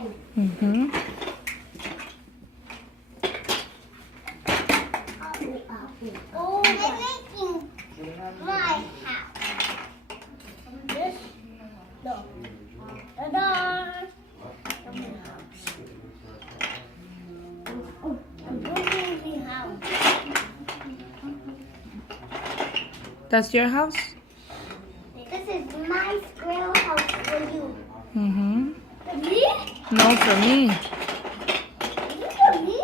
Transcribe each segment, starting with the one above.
Mm-hmm. Oh, they're making my house. This? No. Ta-da! I'm building the house. That's your house? This is my squirrel house for you. Mm-hmm. For me? No, for me. Is it for me?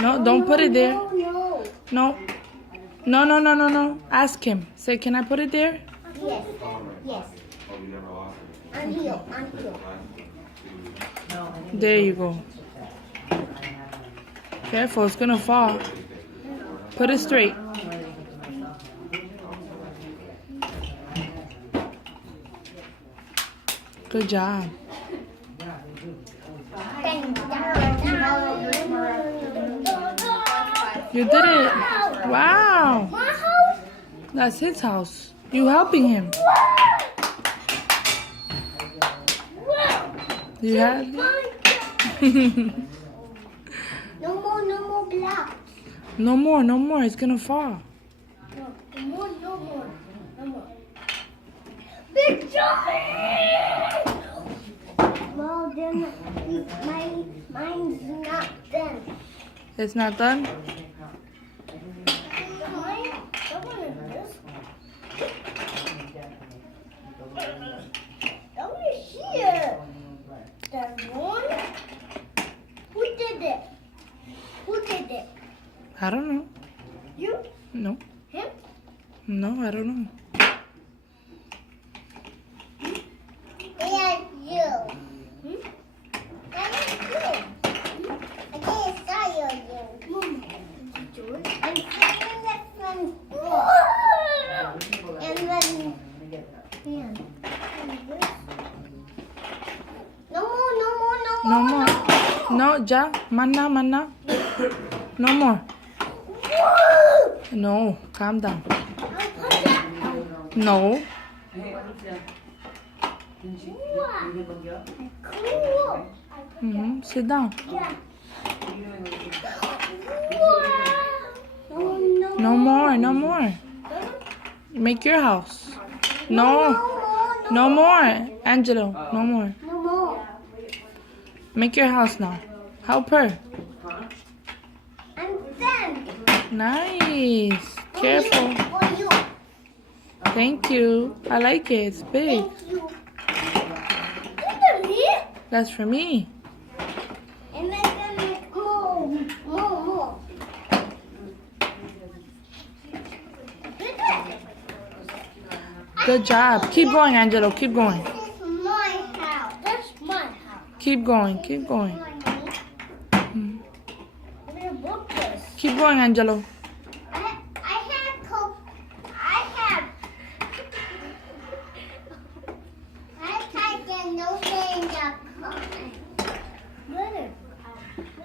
No, don't put it there. No. No. No. Ask him. Say, can I put it there? Yes. Yes. On heel. On heel. There you go. Careful, it's gonna fall. Put it straight. Good job. You did it. Wow. My house? That's his house. You helping him. Wow. You have No more blocks. No more. It's gonna fall. No more. Big giant! Well, then mine's not done. It's not done? Mine, someone is this. Over here. There's one. Who did it? I don't know. You? No. Him? No, I don't know. And you. That is you. I didn't saw you. I'm saying that from and then No more. No, ja. Manna. No more. No, calm down. No. Cool. Mm-hmm. Sit down. Yeah. No more. Make your house. No more. Angelo, no more. No more. Make your house now. Help her. I'm done. Nice. Careful. For you. Thank you. I like it. It's big. Thank you. Literally. That's for me. And then gonna make more. Good job. Keep going, Angelo. Keep going. This is my house. That's my house. Keep going. I'm gonna book this. Keep going, Angelo.